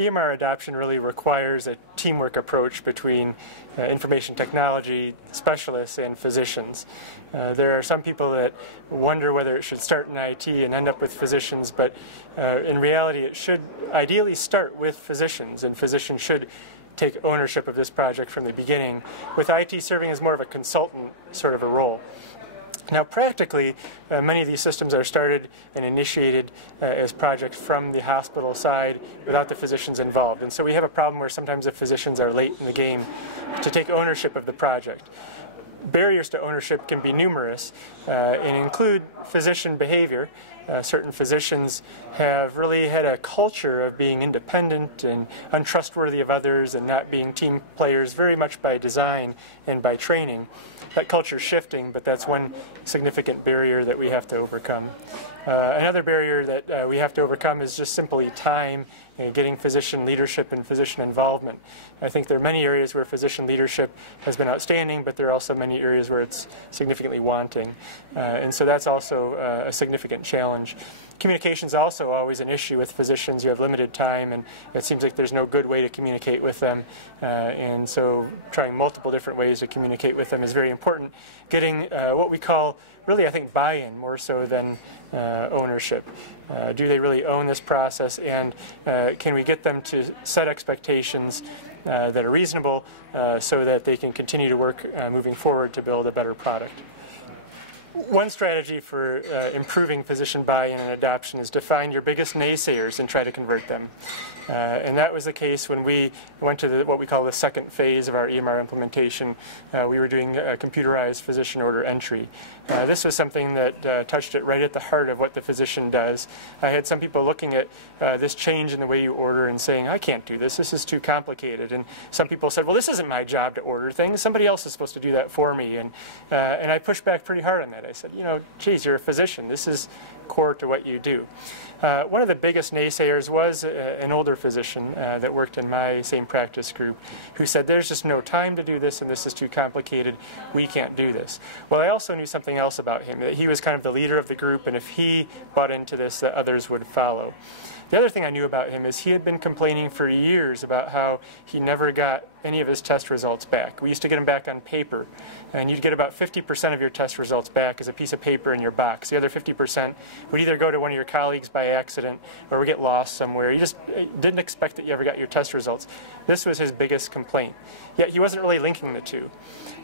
EMR adoption really requires a teamwork approach between information technology specialists and physicians. There are some people that wonder whether it should start in IT and end up with physicians, but in reality it should ideally start with physicians, and physicians should take ownership of this project from the beginning, with IT serving as more of a consultant sort of a role. Now practically, many of these systems are started and initiated as projects from the hospital side without the physicians involved. And so we have a problem where sometimes the physicians are late in the game to take ownership of the project. Barriers to ownership can be numerous and include physician behavior. Certain physicians have really had a culture of being independent and untrustworthy of others and not being team players very much by design and by training. That culture is shifting, but that's one significant barrier that we have to overcome. Another barrier that we have to overcome is just simply time and getting physician leadership and physician involvement. I think there are many areas where physician leadership has been outstanding, but there are also many areas where it's significantly wanting. And so that's also a significant challenge. Communication is also always an issue with physicians. You have limited time, and it seems like there's no good way to communicate with them. And so trying multiple different ways to communicate with them is very important. Getting what we call, really, I think, buy-in more so than ownership. Do they really own this process, and can we get them to set expectations that are reasonable so that they can continue to work moving forward to build a better product? One strategy for improving physician buy-in and adoption is to find your biggest naysayers and try to convert them. And that was the case when we went to what we call the second phase of our EMR implementation. We were doing computerized physician order entry. This was something that touched it right at the heart of what the physician does. I had some people looking at this change in the way you order and saying, I can't do this, this is too complicated. And some people said, well, this isn't my job to order things, somebody else is supposed to do that for me. And I pushed back pretty hard on that. I said, you know, geez, you're a physician, this is core to what you do. One of the biggest naysayers was an older physician that worked in my same practice group who said, there's just no time to do this and this is too complicated, we can't do this. Well, I also knew something else about him, that he was kind of the leader of the group, and if he bought into this, that others would follow. The other thing I knew about him is he had been complaining for years about how he never got any of his test results back. We used to get them back on paper, and you'd get about 50% of your test results back as a piece of paper in your box. The other 50% would either go to one of your colleagues by accident or would get lost somewhere. You just didn't expect that you ever got your test results. This was his biggest complaint. Yet he wasn't really linking the two.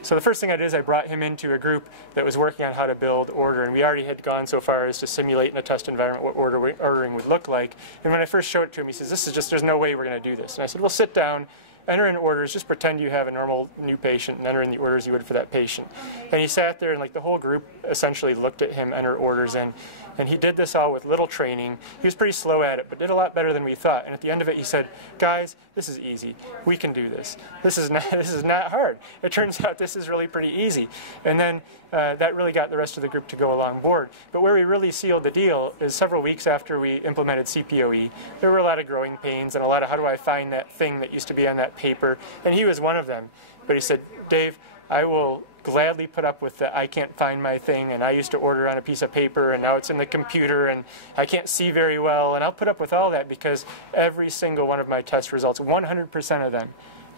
So the first thing I did is I brought him into a group that was working on how to build order, and we already had gone so far as to simulate in a test environment what ordering would look like. And when I first showed it to him, he says, this is just, there's no way we're going to do this. And I said, well, sit down, enter in orders, just pretend you have a normal new patient and enter in the orders you would for that patient. And he sat there and like the whole group essentially looked at him enter orders in. And he did this all with little training. He was pretty slow at it, but did a lot better than we thought. And at the end of it, he said, guys, this is easy. We can do this. This is not hard. It turns out this is really pretty easy. And then that really got the rest of the group to go along board. But where we really sealed the deal is several weeks after we implemented CPOE, there were a lot of growing pains and a lot of how do I find that thing that used to be on that paper. And he was one of them. But he said, Dave, I will gladly put up with the I can't find my thing, and I used to order on a piece of paper and now it's in the computer and I can't see very well, and I'll put up with all that because every single one of my test results, 100% of them,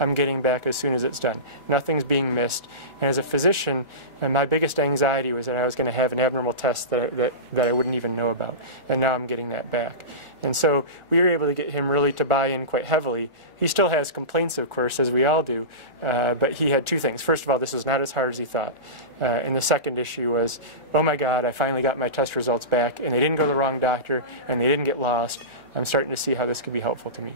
I'm getting back as soon as it's done. Nothing's being missed. And as a physician, my biggest anxiety was that I was going to have an abnormal test that I wouldn't even know about. And now I'm getting that back. And so we were able to get him really to buy in quite heavily. He still has complaints, of course, as we all do. But he had two things. First of all, this was not as hard as he thought. And the second issue was, oh my God, I finally got my test results back, and they didn't go to the wrong doctor, and they didn't get lost. I'm starting to see how this could be helpful to me.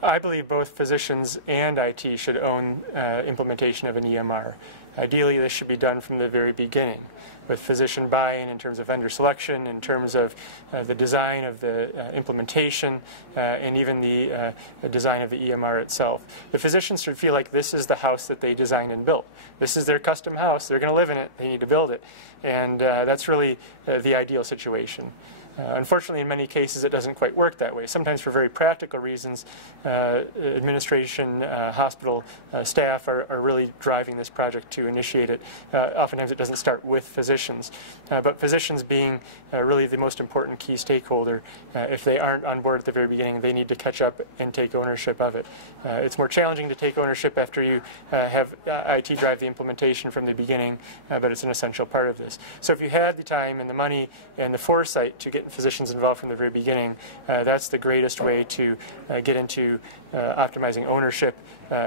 I believe both physicians and IT should own implementation of an EMR. Ideally, this should be done from the very beginning, with physician buy-in in terms of vendor selection, in terms of the design of the implementation, and even the design of the EMR itself. The physicians should feel like this is the house that they designed and built. This is their custom house. They're going to live in it. They need to build it. And that's really the ideal situation. Unfortunately, in many cases, it doesn't quite work that way. Sometimes for very practical reasons, administration, hospital staff are really driving this project to initiate it. Oftentimes it doesn't start with physicians, but physicians being really the most important key stakeholder, if they aren't on board at the very beginning, they need to catch up and take ownership of it. It's more challenging to take ownership after you have IT drive the implementation from the beginning, but it's an essential part of this. So if you had the time and the money and the foresight to get physicians involved from the very beginning, that's the greatest way to get into optimizing ownership,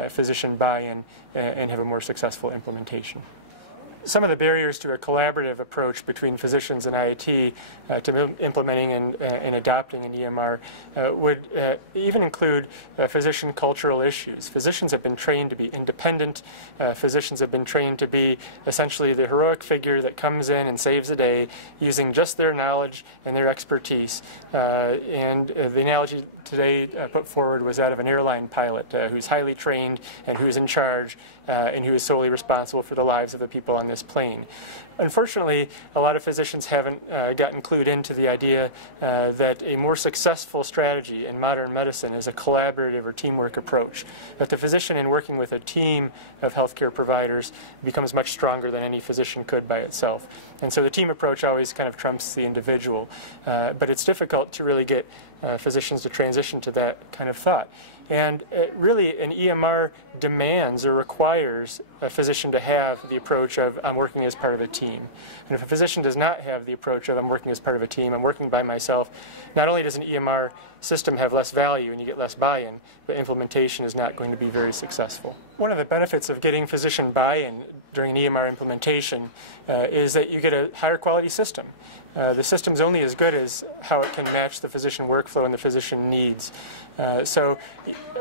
physician buy-in, and have a more successful implementation. Some of the barriers to a collaborative approach between physicians and IIT to implementing and adopting an EMR would even include physician cultural issues. Physicians have been trained to be independent. Physicians have been trained to be essentially the heroic figure that comes in and saves the day using just their knowledge and their expertise. And the analogy today put forward was that of an airline pilot who's highly trained and who's in charge and who is solely responsible for the lives of the people on this plane. Unfortunately, a lot of physicians haven't gotten clued into the idea that a more successful strategy in modern medicine is a collaborative or teamwork approach. That the physician, in working with a team of healthcare providers, becomes much stronger than any physician could by itself. And so the team approach always kind of trumps the individual. But it's difficult to really get physicians to transition to that kind of thought. And really, an EMR demands or requires a physician to have the approach of, I'm working as part of a team. And if a physician does not have the approach of, I'm working as part of a team, I'm working by myself, not only does an EMR system have less value and you get less buy-in, but implementation is not going to be very successful. One of the benefits of getting physician buy-in during an EMR implementation is that you get a higher quality system. The system's only as good as how it can match the physician workflow and the physician needs. So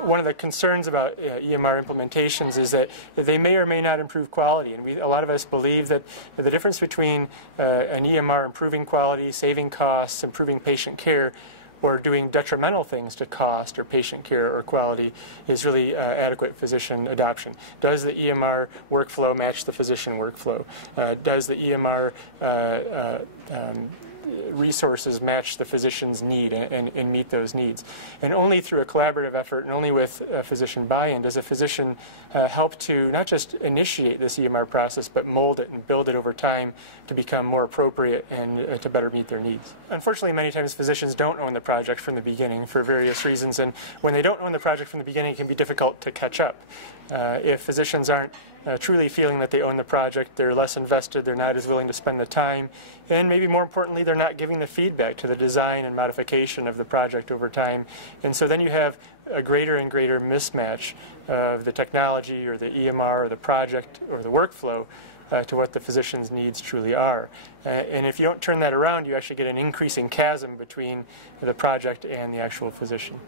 one of the concerns about EMR implementations is that they may or may not improve quality. And a lot of us believe that the difference between an EMR improving quality, saving costs, improving patient care, or doing detrimental things to cost or patient care or quality is really adequate physician adoption. Does the EMR workflow match the physician workflow? Does the EMR resources match the physician's need and meet those needs? And only through a collaborative effort and only with physician buy-in does a physician help to not just initiate this EMR process, but mold it and build it over time to become more appropriate and to better meet their needs. Unfortunately, many times physicians don't own the project from the beginning for various reasons, and when they don't own the project from the beginning, it can be difficult to catch up. If physicians aren't truly feeling that they own the project, they're less invested, they're not as willing to spend the time, and maybe more importantly, they're not giving the feedback to the design and modification of the project over time. And so then you have a greater and greater mismatch of the technology or the EMR or the project or the workflow to what the physician's needs truly are. And if you don't turn that around, you actually get an increasing chasm between the project and the actual physician.